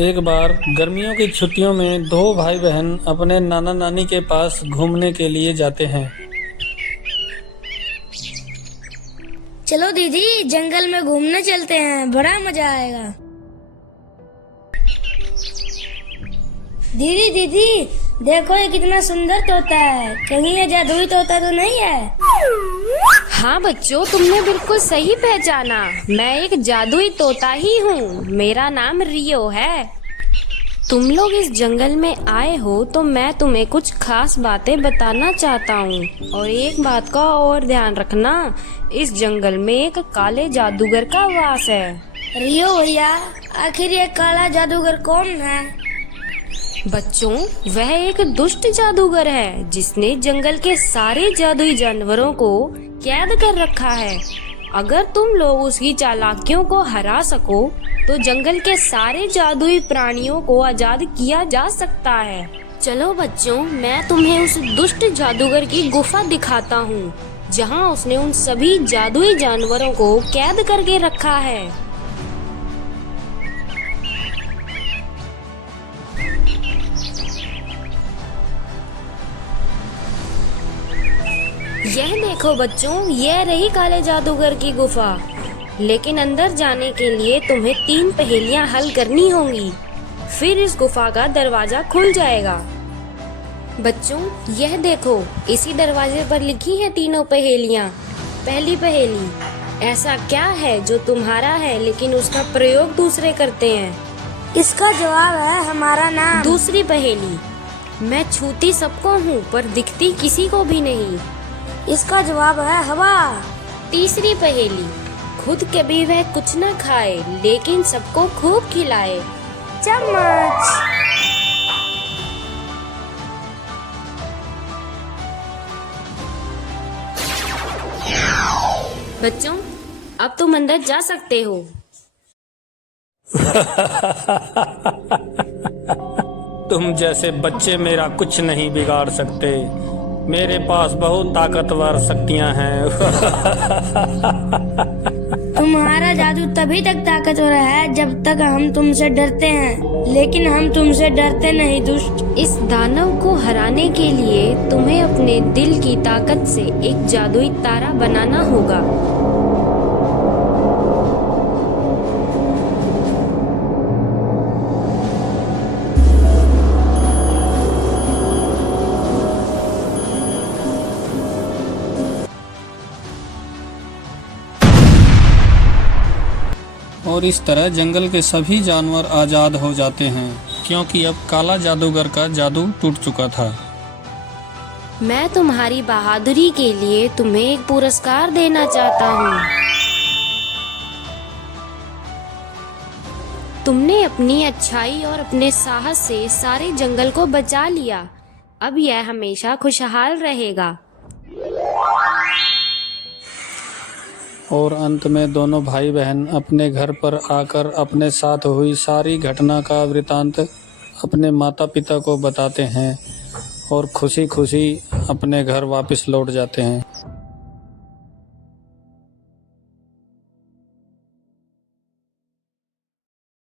एक बार गर्मियों की छुट्टियों में दो भाई बहन अपने नाना नानी के पास घूमने के लिए जाते हैं। चलो दीदी, जंगल में घूमने चलते हैं, बड़ा मजा आएगा। दीदी दीदी, देखो ये कितना सुंदर तोता है। कहीं ये जादुई तोता तो नहीं है? हाँ बच्चों, तुमने बिल्कुल सही पहचाना। मैं एक जादुई तोता ही हूँ। मेरा नाम रियो है। तुम लोग इस जंगल में आए हो तो मैं तुम्हें कुछ खास बातें बताना चाहता हूँ। और एक बात का और ध्यान रखना, इस जंगल में एक काले जादूगर का वास है। रियो भैया, आखिर ये काला जादूगर कौन है? बच्चों, वह एक दुष्ट जादूगर है जिसने जंगल के सारे जादुई जानवरों को कैद कर रखा है। अगर तुम लोग उसकी चालाकियों को हरा सको तो जंगल के सारे जादुई प्राणियों को आजाद किया जा सकता है। चलो बच्चों, मैं तुम्हें उस दुष्ट जादूगर की गुफा दिखाता हूँ जहाँ उसने उन सभी जादुई जानवरों को कैद करके रखा है। यह देखो बच्चों, यह रही काले जादूगर की गुफा। लेकिन अंदर जाने के लिए तुम्हें 3 पहेलियां हल करनी होंगी, फिर इस गुफा का दरवाजा खुल जाएगा। बच्चों, यह देखो, इसी दरवाजे पर लिखी है तीनों पहेलियां। पहली पहेली, ऐसा क्या है जो तुम्हारा है लेकिन उसका प्रयोग दूसरे करते हैं? इसका जवाब है हमारा नाम। दूसरी पहेली, मैं छूती सबको हूँ पर दिखती किसी को भी नहीं। इसका जवाब है हवा। तीसरी पहेली, खुद कभी वह कुछ न खाए लेकिन सबको खूब खिलाए। चम्मच। बच्चों, अब तुम अंदर जा सकते हो। तुम जैसे बच्चे मेरा कुछ नहीं बिगाड़ सकते। मेरे पास बहुत ताकतवर शक्तियां हैं। तुम्हारा जादू तभी तक ताकतवर है जब तक हम तुमसे डरते हैं, लेकिन हम तुमसे डरते नहीं दुष्ट। इस दानव को हराने के लिए तुम्हें अपने दिल की ताकत से एक जादुई तारा बनाना होगा। और इस तरह जंगल के सभी जानवर आजाद हो जाते हैं, क्योंकि अब काला जादूगर का जादू टूट चुका था। मैं तुम्हारी बहादुरी के लिए तुम्हें एक पुरस्कार देना चाहता हूँ। तुमने अपनी अच्छाई और अपने साहस से सारे जंगल को बचा लिया। अब यह हमेशा खुशहाल रहेगा। और अंत में दोनों भाई बहन अपने घर पर आकर अपने साथ हुई सारी घटना का वृतांत अपने माता पिता को बताते हैं और खुशी खुशी अपने घर वापस लौट जाते हैं।